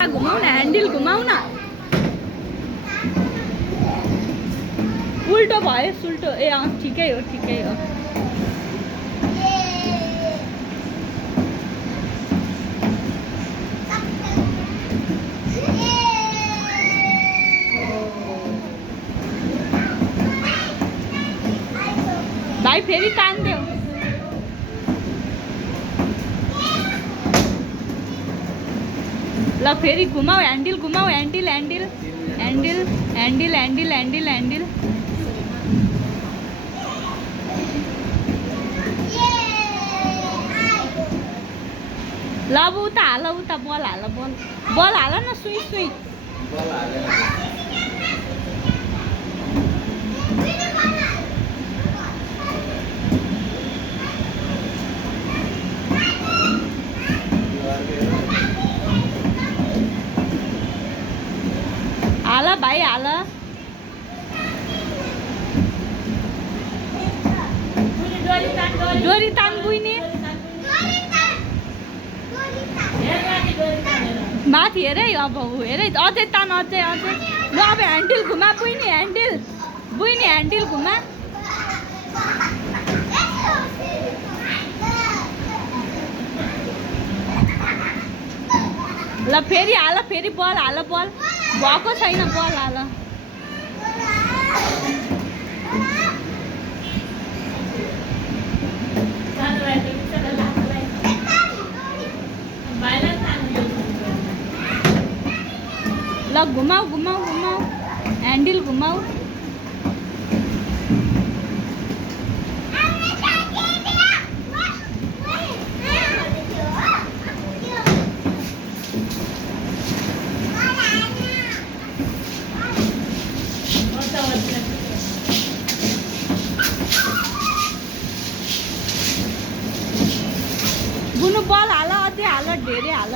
घुमाऊ न ह्यान्डल घुमाऊ न उल्टो भयो सुल्टो ए अँ ठिकै हो ठिकै हो भाइ फेरि तान्देऊ ल फेरि घुमाऊ ह्यान्डल घुमाऊ handle handle handle handle handle handle handle ल अब उता हाल उता बल हाल बल बल हाल न सुई सुई हाल भाइ हाल डोरी तान बुइने माथि हेरै अब हेरै अझै तान अझै अझै ल अब ह्यान्डल घुमा बुइने ह्यान्डल घुमा ल फेरि हाल फेरि बल हाल बल भएको छैन बल हाल ल घुमाऊ घुमाऊ घुमाऊ ह्यान्डल घुमाऊ बुनु बल हाल अझै हाल धेरै हाल